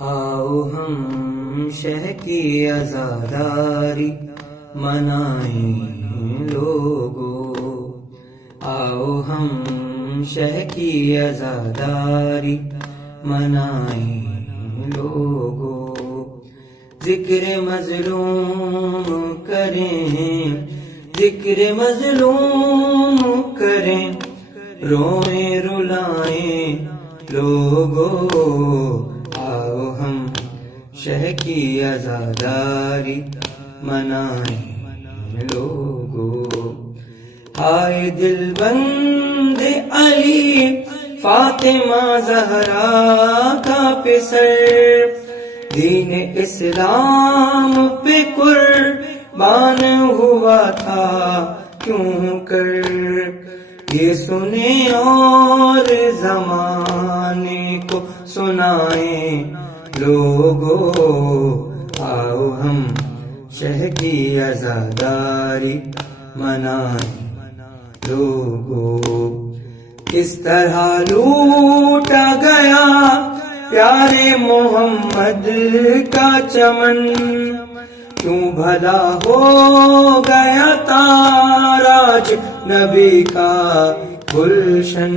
آؤ ہم شہ کی عزاداری منائیں لوگو، آؤ ہم شہ کی عزاداری منائیں لوگو، ذکر مظلوم کریں، ذکر مظلوم کریں، روئیں رلائیں لوگو، آؤ ہم شہ کی عزاداری منائیں لوگو۔ ہائے دل بند علی فاطمہ زہرا کا پسر، دین اسلام پہ قربان ہوا تھا کیوں کر، یہ سنیں اور زمانے کو سنائیں لوگو، آؤ ہم شہ کی عزاداری منائیں لوگو۔ کس طرح لوٹا گیا پیارے محمد کا چمن، کیوں بھلا ہو گیا تاراج نبی کا گلشن،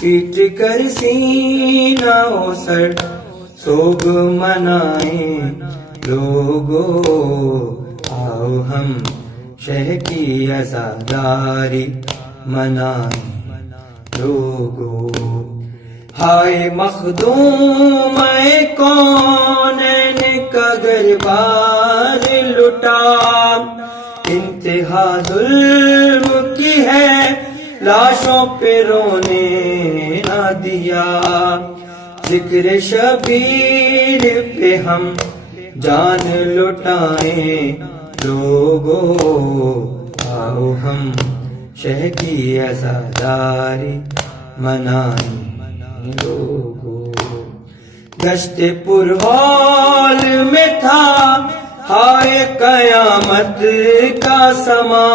پیٹ کر سینہ و سر سوگ منائیں لوگو، آؤ ہم شہ کی عزاداری منائیں لوگو۔ ہائے مخدوم کونین کا گربار لٹا، انتہا ظلم کی ہے لاشوں پہ رونے نہ دیا، ذکر شبیر پہ ہم جان لٹائیں لوگو، آؤ ہم شہ کی عزاداری منائیں لوگو۔ گشت پر ہال میں تھا ہائے قیامت کا سما،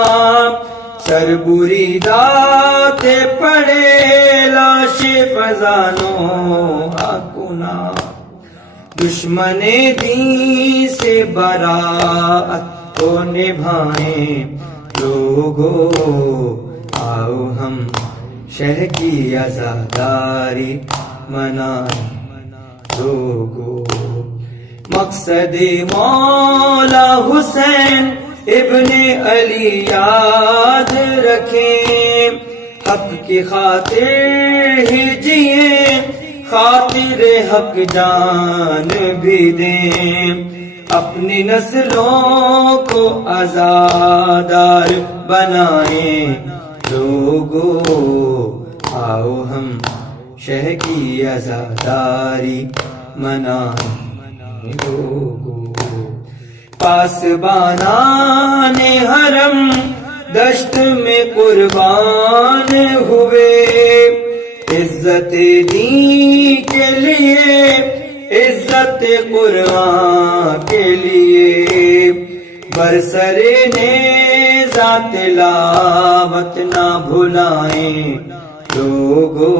سر بریداتے پڑے لاش فضانوں آکنا، دشمن دین سے براعت کو نبھائیں لوگو، آؤ ہم شہ کی عزاداری منائیں لوگو۔ مقصد مولا حسین ابن علی یاد رکھیں، حق کی خاطر ہی جئیں، خاطر حق جان بھی دیں، اپنی نسلوں کو عزادار بنائیں لوگو، آؤ ہم شہ کی عزاداری منائیں لوگو۔ پاسبانان حرم دشت میں قربان ہوئے، عزت دین کے لیے، عزت قرآن کے لیے، برسر نیزہ تلاوت نہ بھلائیں لوگو،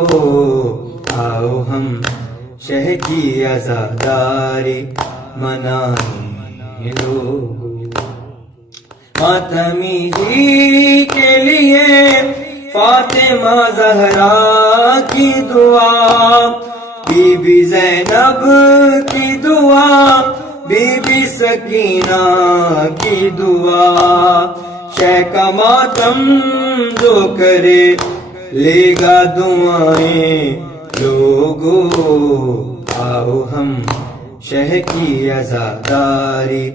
آؤ ہم شہ کی عزاداری منائیں لوگو۔ ماتمی ہی کے لیے فاطمہ زہرا کی دعا، بی بی زینب کی دعا، بی بی سکینہ کی دعا، شہ کا ماتم جو کرے لے گا دعائیں لوگو، آؤ ہم شہ کی عزاداری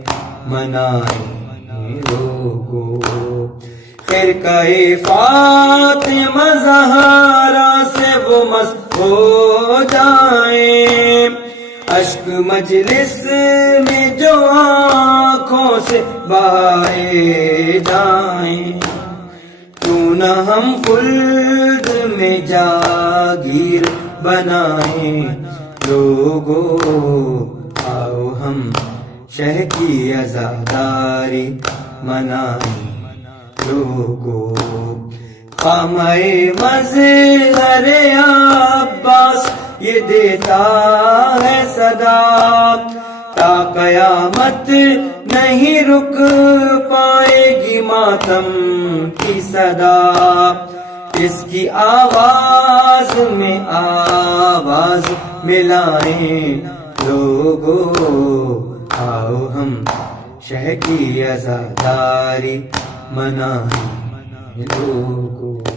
منائیں لوگو۔ خرقہ فاطمہ زہرا سے وہ مست ہو جائیں، اشک مجلس میں جو آنکھوں سے بہائے جائیں، کیوں نہ ہم خلد میں جاگیر بنائیں لوگو، آؤ ہم شہ کی عزاداری منائیں لوگو۔ خامہ مظہر عباس یہ دیتا ہے صدا، تا قیامت نہیں رک پائے گی ماتم کی صدا، اس کی آواز میں آواز ملائیں لوگو، آؤ ہم شہ کی عزاداری منائیں لوگو۔